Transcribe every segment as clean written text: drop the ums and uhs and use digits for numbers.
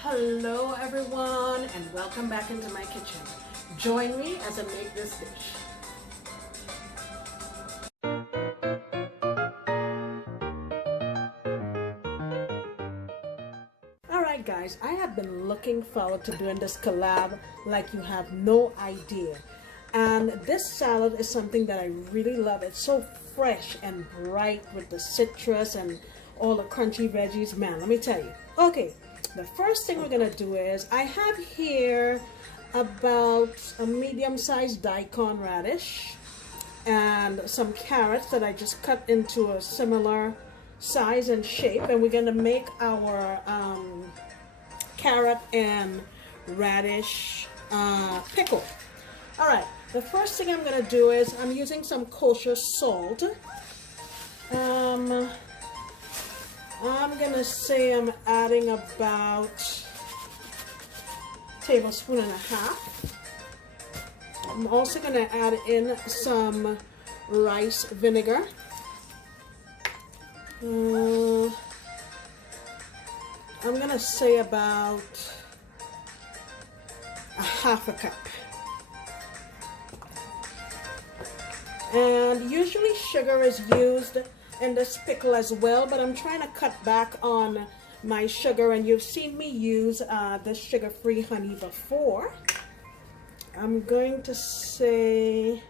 Hello everyone and welcome back into my kitchen. Join me as I make this dish. Alright guys, I have been looking forward to doing this collab like you have no idea. And this salad is something that I really love. It's so fresh and bright with the citrus and all the crunchy veggies. Man, let me tell you. Okay. The first thing we're gonna do is I have here about a medium-sized daikon radish and some carrots that I just cut into a similar size and shape, and we're gonna make our carrot and radish pickle. All right, the first thing I'm gonna do is I'm using some kosher salt. I'm gonna say I'm adding about a tablespoon and a half. I'm also gonna add in some rice vinegar. I'm gonna say about a half a cup. And usually sugar is used in this pickle as well, but I'm trying to cut back on my sugar, and you've seen me use this sugar-free honey before. I'm going to say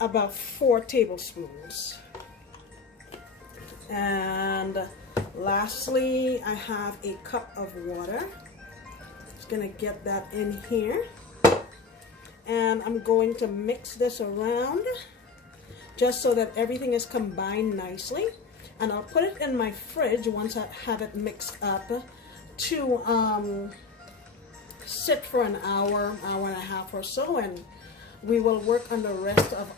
about 4 tablespoons. And lastly, I have a cup of water. Just gonna get that in here, and I'm going to mix this around just so that everything is combined nicely. And I'll put it in my fridge once I have it mixed up to sit for an hour, hour and a half or so, and we will work on the rest of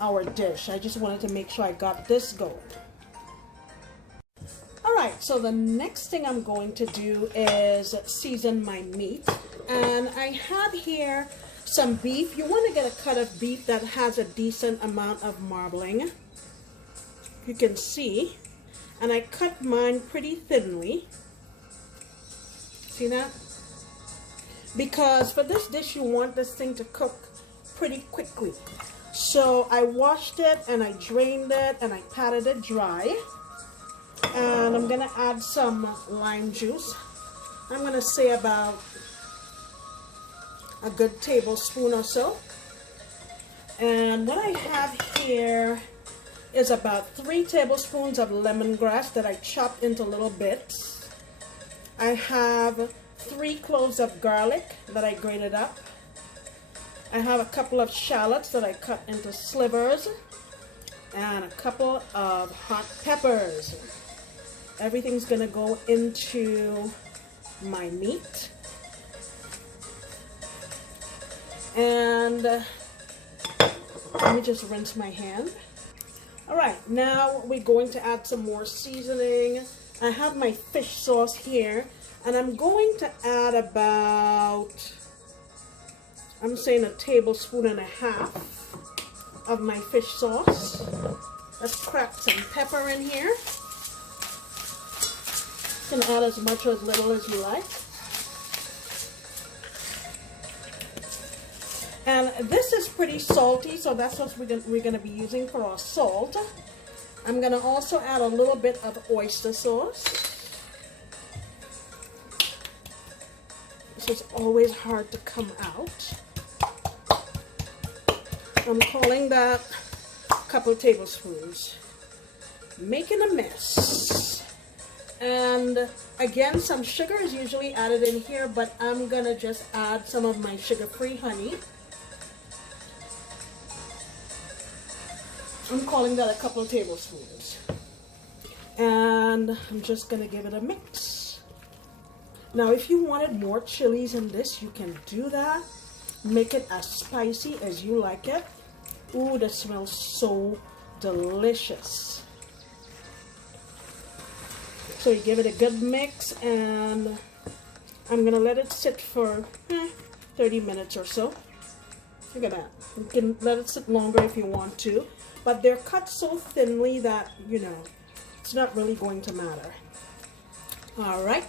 our dish. I just wanted to make sure I got this going. Alright, so the next thing I'm going to do is season my meat, and I have here some beef. You want to get a cut of beef that has a decent amount of marbling. You can see, and I cut mine pretty thinly. See that? Because for this dish you want this thing to cook pretty quickly. So I washed it and I drained it and I patted it dry, and I'm gonna add some lime juice. I'm gonna say about a good tablespoon or so. And what I have here is about 3 tablespoons of lemongrass that I chopped into little bits. I have 3 cloves of garlic that I grated up. I have a couple of shallots that I cut into slivers, and a couple of hot peppers. Everything's gonna go into my meat. And let me just rinse my hand. All right, now we're going to add some more seasoning. I have my fish sauce here, and I'm going to add about, I'm saying, a tablespoon and a half of my fish sauce. Let's crack some pepper in here. You can add as much or as little as you like. And this is pretty salty, so that's what we're gonna be using for our salt. I'm gonna also add a little bit of oyster sauce. This is always hard to come out. I'm calling that a couple tablespoons. Making a mess. And again, some sugar is usually added in here, but I'm gonna just add some of my sugar-free honey. I'm calling that a couple of tablespoons. And I'm just gonna give it a mix. Now, if you wanted more chilies in this, you can do that. Make it as spicy as you like it. Ooh, that smells so delicious. So you give it a good mix, and I'm gonna let it sit for 30 minutes or so. Look at that. You can let it sit longer if you want to, but they're cut so thinly that, you know, it's not really going to matter. All right.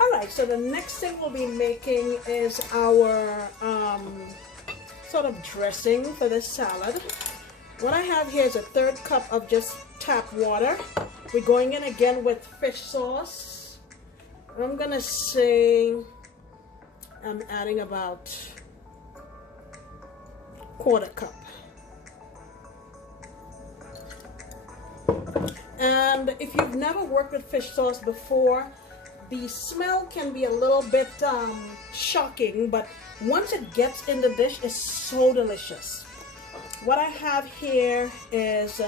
Alright, so the next thing we'll be making is our sort of dressing for this salad. What I have here is a 1/3 cup of just tap water. We're going in again with fish sauce. I'm gonna say I'm adding about 1/4 cup. And if you've never worked with fish sauce before, the smell can be a little bit shocking, but once it gets in the dish, it's so delicious. What I have here is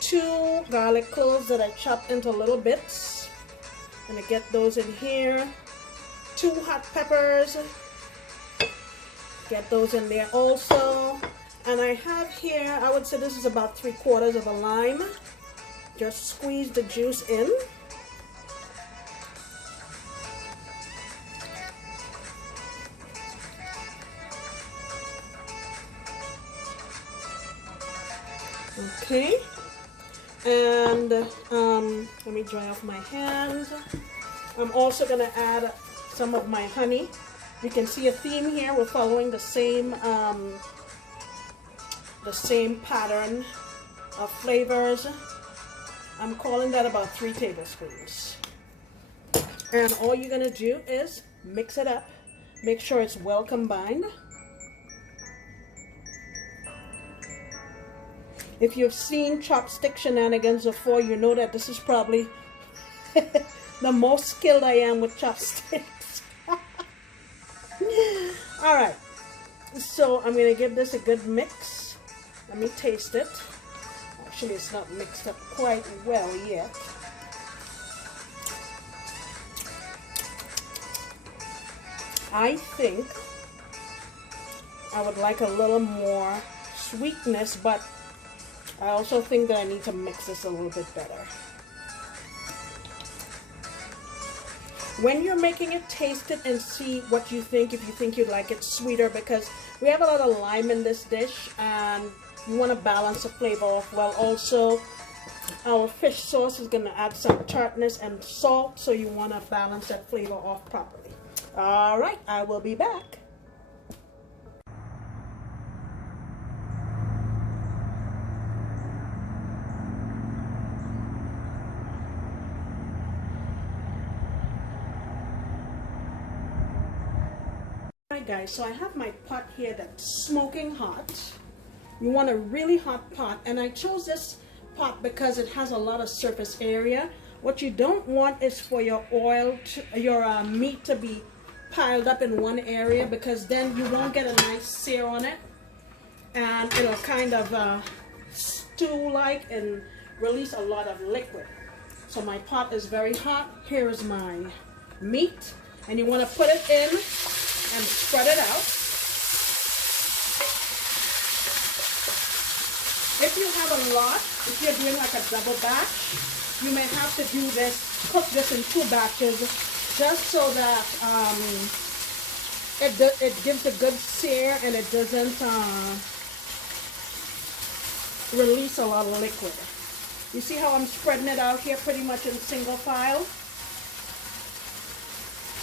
2 garlic cloves that I chopped into little bits. I'm gonna get those in here. 2 hot peppers, get those in there also. And I have here, I would say this is about 3/4 of a lime. Just squeeze the juice in. Okay, and let me dry off my hands. I'm also going to add some of my honey. You can see a theme here. We're following the same pattern of flavors. I'm calling that about 3 tablespoons. And all you're going to do is mix it up. Make sure it's well combined. If you've seen chopstick shenanigans before, you know that this is probably the most skilled I am with chopsticks. All right, so I'm gonna give this a good mix. Let me taste it. Actually, it's not mixed up quite well yet. I think I would like a little more sweetness, but I also think that I need to mix this a little bit better. When you're making it, taste it and see what you think, if you think you'd like it sweeter, because we have a lot of lime in this dish and you want to balance the flavor off well. Also, our fish sauce is going to add some tartness and salt, so you want to balance that flavor off properly. All right, I will be back. Alright guys, so I have my pot here that's smoking hot. You want a really hot pot, and I chose this pot because it has a lot of surface area. What you don't want is for your meat to be piled up in one area, because then you won't get a nice sear on it, and it'll kind of stew like and release a lot of liquid. So my pot is very hot. Here is my meat, and you want to put it in and spread it out. If you have a lot, if you're doing like a double batch, you may have to do this, cook this in 2 batches, just so that it gives a good sear and it doesn't release a lot of liquid. You see how I'm spreading it out here pretty much in single file?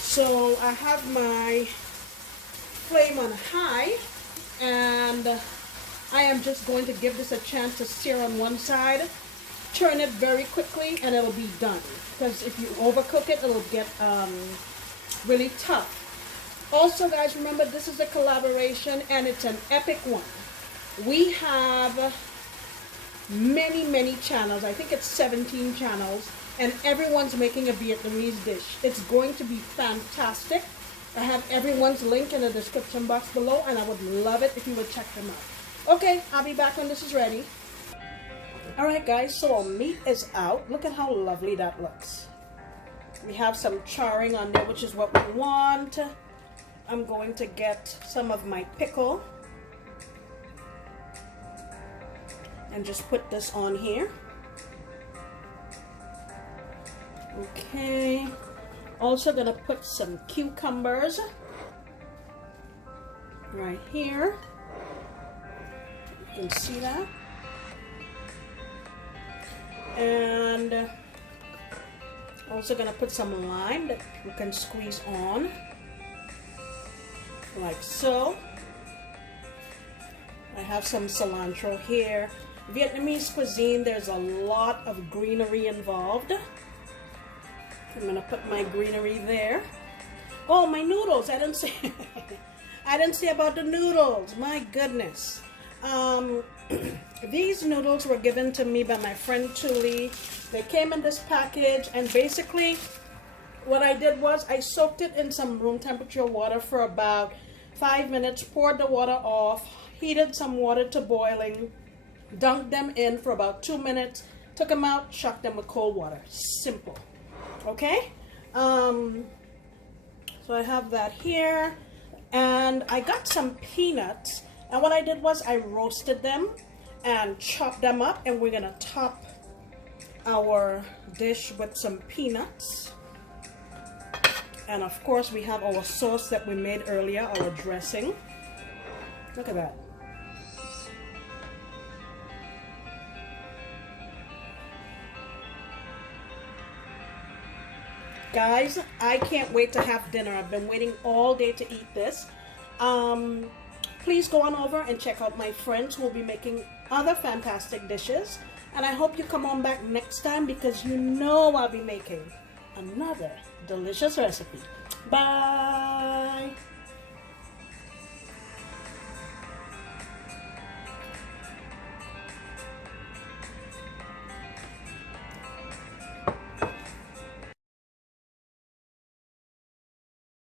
So I have my flame on high, and I am just going to give this a chance to sear on one side. Turn it very quickly and it'll be done, because if you overcook it, it'll get really tough. Also guys, remember this is a collaboration and it's an epic one. We have many channels. I think it's 17 channels, and everyone's making a Vietnamese dish. It's going to be fantastic. I have everyone's link in the description box below, and I would love it if you would check them out. Okay, I'll be back when this is ready. Alright guys, so our meat is out. Look at how lovely that looks. We have some charring on there, which is what we want. I'm going to get some of my pickle and just put this on here. Okay, Also gonna put some cucumbers right here. You can see that. And also gonna put some lime that you can squeeze on, like so. I have some cilantro here. Vietnamese cuisine, there's a lot of greenery involved. I'm gonna put my greenery there. Oh, my noodles, I didn't say I didn't say about the noodles. My goodness. These noodles were given to me by my friend Tuli. They came in this package, and basically what I did was I soaked it in some room temperature water for about 5 minutes, poured the water off, heated some water to boiling, dunked them in for about 2 minutes, took them out, shocked them with cold water. Simple. Okay? So I have that here, and I got some peanuts, and what I did was I roasted them and chopped them up, and we're gonna top our dish with some peanuts. And of course we have our sauce that we made earlier, our dressing. Look at that. Guys, I can't wait to have dinner. I've been waiting all day to eat this. Please go on over and check out my friends who will be making other fantastic dishes. And I hope you come on back next time, because you know I'll be making another delicious recipe. Bye!